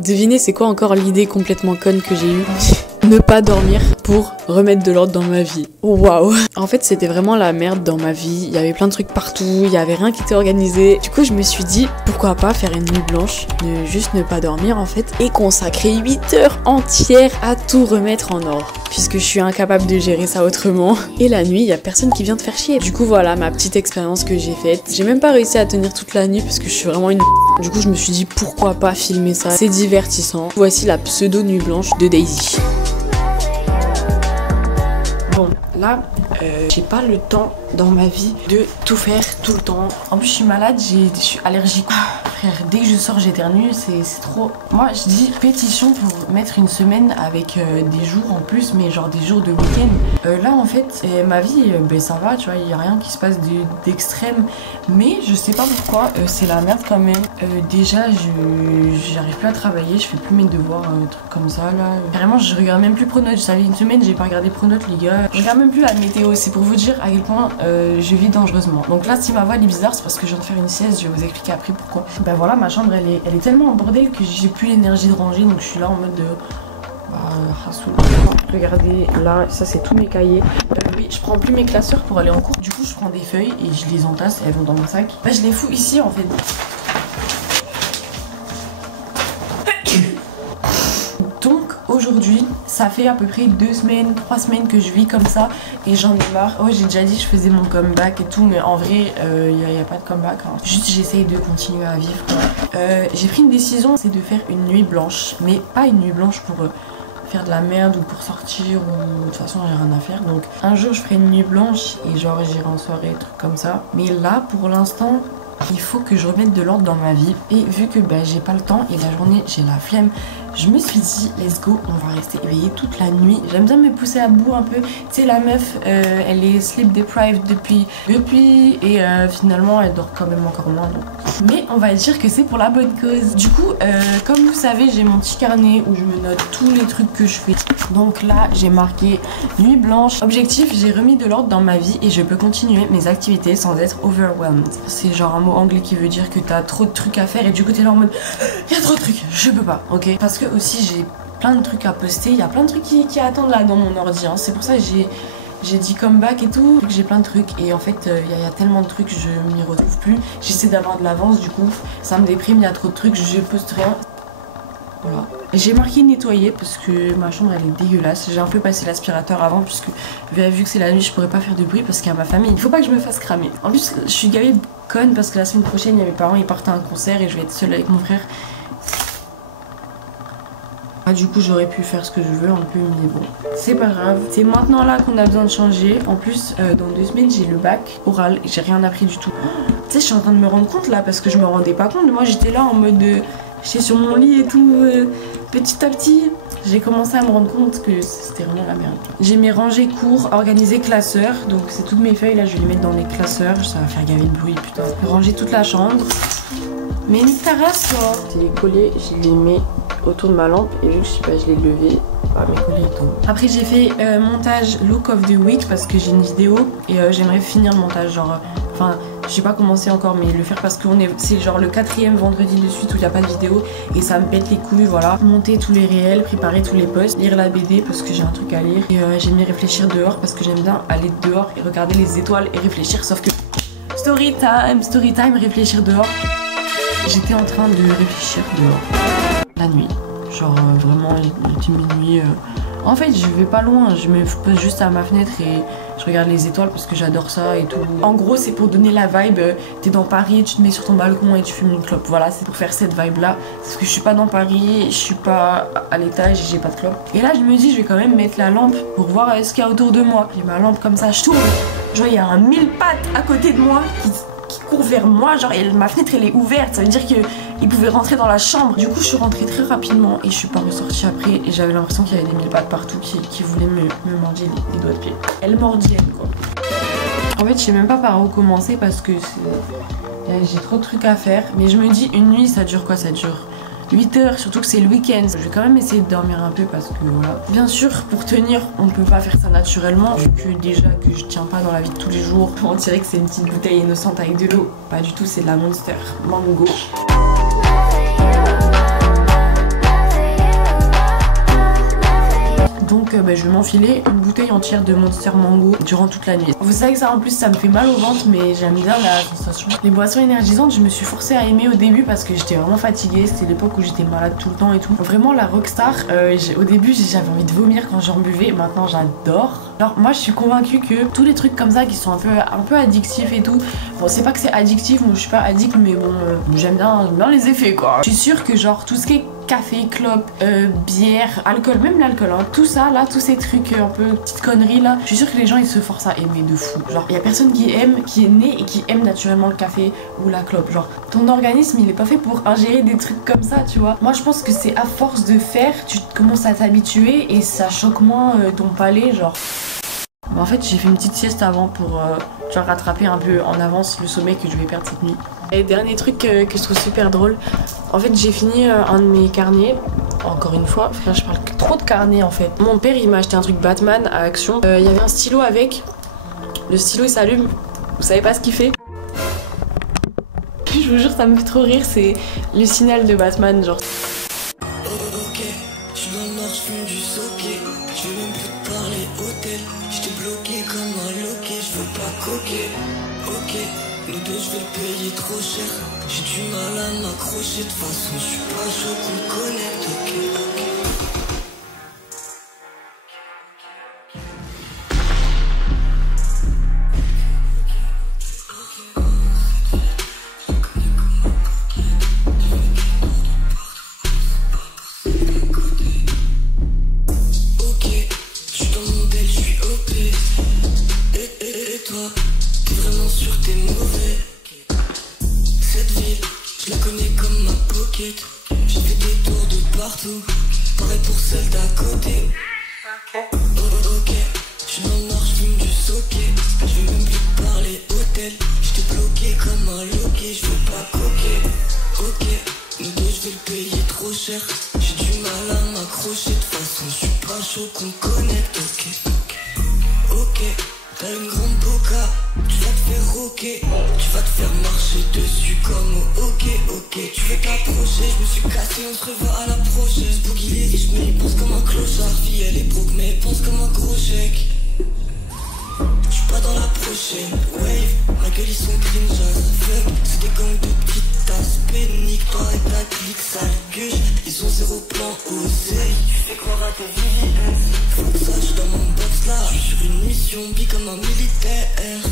Devinez c'est quoi encore l'idée complètement conne que j'ai eue? Ne pas dormir pour remettre de l'ordre dans ma vie. Waouh. En fait c'était vraiment la merde dans ma vie, il y avait plein de trucs partout, il y avait rien qui était organisé. Du coup je me suis dit pourquoi pas faire une nuit blanche, juste ne pas dormir en fait et consacrer 8 heures entières à tout remettre en ordre. Puisque je suis incapable de gérer ça autrement. Et la nuit, il y a personne qui vient te faire chier. Du coup voilà ma petite expérience que j'ai faite. J'ai même pas réussi à tenir toute la nuit parce que je suis vraiment une... Du coup je me suis dit pourquoi pas filmer ça, c'est divertissant. Voici la pseudo nuit blanche de Daisy. Bon, là, j'ai pas le temps dans ma vie de tout faire tout le temps. En plus, je suis malade, je suis allergique. Frère, dès que je sors, j'éternue, c'est trop... Moi, je dis pétition pour mettre une semaine avec des jours en plus, mais genre des jours de week-end. Là, en fait, ma vie, ben, ça va, tu vois, il y a rien qui se passe d'extrême. Mais je sais pas pourquoi, c'est la merde quand même. Déjà, j'arrive plus à travailler, je fais plus mes devoirs, trucs comme ça, là. Carrément, je regarde même plus Pronote. Ça fait une semaine, j'ai pas regardé Pronote, les gars. Je regarde même plus la météo, c'est pour vous dire à quel point je vis dangereusement. Donc là, si ma voix elle est bizarre, c'est parce que je viens de faire une sieste, je vais vous expliquer après pourquoi. Ben voilà, ma chambre elle est tellement en bordel que j'ai plus l'énergie de ranger, donc je suis là en mode de... Regardez, là, ça c'est tous mes cahiers. Oui, je prends plus mes classeurs pour aller en cours. Du coup, je prends des feuilles et je les entasse, elles vont dans mon sac. Ben, je les fous ici en fait. Donc aujourd'hui, ça fait à peu près 2 semaines, 3 semaines que je vis comme ça et j'en ai marre. Ouais, j'ai déjà dit je faisais mon comeback et tout, mais en vrai, y a pas de comeback. Hein. Juste j'essaye de continuer à vivre. J'ai pris une décision, c'est de faire une nuit blanche, mais pas une nuit blanche pour faire de la merde ou pour sortir ou de toute façon j'ai rien à faire. Donc un jour je ferai une nuit blanche et genre j'irai en soirée, trucs comme ça. Mais là pour l'instant, il faut que je remette de l'ordre dans ma vie. Et vu que ben, j'ai pas le temps et la journée j'ai la flemme, je me suis dit let's go, on va rester éveillé toute la nuit. J'aime bien me pousser à bout un peu. Tu sais la meuf, elle est sleep deprived depuis et finalement elle dort quand même encore moins. Donc. Mais on va dire que c'est pour la bonne cause. Du coup, comme vous savez, j'ai mon petit carnet où je me note tous les trucs que je fais. Donc là, j'ai marqué nuit blanche. Objectif, j'ai remis de l'ordre dans ma vie et je peux continuer mes activités sans être overwhelmed. C'est genre un mot anglais qui veut dire que t'as trop de trucs à faire et du coup t'es là en mode il y a trop de trucs, je peux pas, ok. Parce que aussi j'ai plein de trucs à poster, il y a plein de trucs qui attendent là dans mon ordi, hein. C'est pour ça que j'ai dit comeback et tout, j'ai plein de trucs et en fait il y a tellement de trucs, je m'y retrouve plus. J'essaie d'avoir de l'avance, du coup ça me déprime, il y a trop de trucs, je poste rien. Voilà. J'ai marqué nettoyer parce que ma chambre elle est dégueulasse. J'ai un peu passé l'aspirateur avant puisque vu que c'est la nuit je pourrais pas faire de bruit parce qu'il y a ma famille. Il faut pas que je me fasse cramer. En plus je suis gavée de conne parce que la semaine prochaine il y a mes parents, ils partent à un concert et je vais être seule avec mon frère. Du coup j'aurais pu faire ce que je veux un peu, mais bon c'est pas grave. C'est maintenant là qu'on a besoin de changer. En plus dans 2 semaines j'ai le bac oral et j'ai rien appris du tout. Tu sais je suis en train de me rendre compte là parce que je me rendais pas compte. Moi j'étais là en mode j'étais sur mon lit et tout, petit à petit j'ai commencé à me rendre compte que c'était vraiment la merde. J'ai mes rangées cours, organisées classeurs, donc c'est toutes mes feuilles là, je vais les mettre dans les classeurs, ça va faire gaver de bruit putain. Ranger toute la chambre. Mais nique ta race toi. Je les collés, je les mets autour de ma lampe et vu que je sais pas, je l'ai levé, mes collés tombent. Après j'ai fait montage look of the week parce que j'ai une vidéo et j'aimerais finir le montage genre, enfin j'ai pas commencé encore mais le faire parce que c'est genre le 4e vendredi de suite où il n'y a pas de vidéo et ça me pète les couilles, voilà. Monter tous les réels, préparer tous les posts, lire la BD parce que j'ai un truc à lire et j'aime bien réfléchir dehors parce que j'aime bien aller dehors et regarder les étoiles et réfléchir, sauf que story time, réfléchir dehors. J'étais en train de réfléchir dehors la nuit, genre vraiment il était minuit. En fait je vais pas loin, je me pose juste à ma fenêtre et je regarde les étoiles parce que j'adore ça et tout. En gros c'est pour donner la vibe, t'es dans Paris, tu te mets sur ton balcon et tu fumes une clope. Voilà, c'est pour faire cette vibe là. Parce que je suis pas dans Paris, je suis pas à l'étage et j'ai pas de clope. Et là je me dis je vais quand même mettre la lampe pour voir ce qu'il y a autour de moi. J'ai ma lampe comme ça, je tourne. Genre il y a un 1000 pattes à côté de moi qui court vers moi, genre ma fenêtre elle est ouverte, ça veut dire qu'il pouvait rentrer dans la chambre. Du coup je suis rentrée très rapidement et je suis pas ressortie après et j'avais l'impression qu'il y avait des 1000 pattes partout qui voulaient me mordre les doigts de pied. Elle mordit elle quoi. En fait je sais même pas par où commencer parce que j'ai trop de trucs à faire, mais je me dis une nuit ça dure quoi, ça dure 8 heures, surtout que c'est le week-end. Je vais quand même essayer de dormir un peu parce que voilà. Bien sûr, pour tenir, on peut pas faire ça naturellement. Vu que déjà que je tiens pas dans la vie de tous les jours. On dirait que c'est une petite bouteille innocente avec de l'eau. Pas du tout, c'est de la Monster Mango. bah, je vais m'enfiler une bouteille entière de Monster Mango durant toute la nuit. Vous savez que ça en plus ça me fait mal au ventre, mais j'aime bien la sensation. Les boissons énergisantes, je me suis forcée à aimer au début parce que j'étais vraiment fatiguée. C'était l'époque où j'étais malade tout le temps et tout. Vraiment la Rockstar, au début j'avais envie de vomir quand j'en buvais, maintenant j'adore. Alors moi je suis convaincue que tous les trucs comme ça qui sont un peu addictifs et tout, bon c'est pas que c'est addictif, moi je suis pas addict, mais bon j'aime bien les effets quoi. Je suis sûre que genre tout ce qui est café, clope, bière, alcool, même l'alcool, hein, tout ça là, tous ces trucs un peu petites conneries là, je suis sûre que les gens ils se forcent à aimer de fou. Genre y a personne qui est né et qui aime naturellement le café ou la clope. Genre ton organisme il est pas fait pour ingérer des trucs comme ça, tu vois. Moi je pense que c'est à force de faire, tu commences à t'habituer et ça choque moins ton palais, genre. Bon, en fait j'ai fait une petite sieste avant pour genre rattraper un peu en avance le sommeil que je vais perdre cette nuit. Et dernier truc que je trouve super drôle, en fait j'ai fini un de mes carnets. Encore une fois, frère, je parle trop de carnets en fait. Mon père il m'a acheté un truc Batman à Action. Il y avait un stylo avec. Le stylo il s'allume. Vous savez pas ce qu'il fait? Je vous jure ça me fait trop rire, c'est le signal de Batman genre. Ok, je suis dans le nord, je fume du soquet. Je veux même plus te parler hôtel. J't'ai bloqué comme un loquet, je veux pas coquer. Ok, nous deux je vais le payer trop cher. J'ai du mal à m'accrocher, de toute façon je suis pas chaud qu'on connecte. Ok, ok. J'ai fait des tours de partout, pareil pour celle d'à côté. Ok, je suis dans le nord, je fume du soquet. Je veux même plus te parler hôtel. J't'ai bloqué comme un loquet, je veux pas coquer. Ok, nous deux je vais le payer trop cher. J'ai du mal à m'accrocher, de toute façon je suis pas chaud qu'on connecte. Ok, ok, t'as une grande boca, tu vas te faire roquer. Tu vas te faire marcher dessus comme au hockey. Ok, tu veux t'approcher, je me suis cassé, on se revoit à la prochaine. Ce bouc il est riche mais il pense comme un clochard. Fille elle est broke mais elle pense comme un gros chèque. J'suis pas dans la prochaine wave, ma gueule ils sont cringe as fuck. C'est des gangs de petites tasses, pénique, toi et ta clique sale gueule. Ils ont zéro plan oseille, tu fais croire à tes vies. Faut que ça, j'suis dans mon box là, j'suis sur une mission, bi comme un militaire.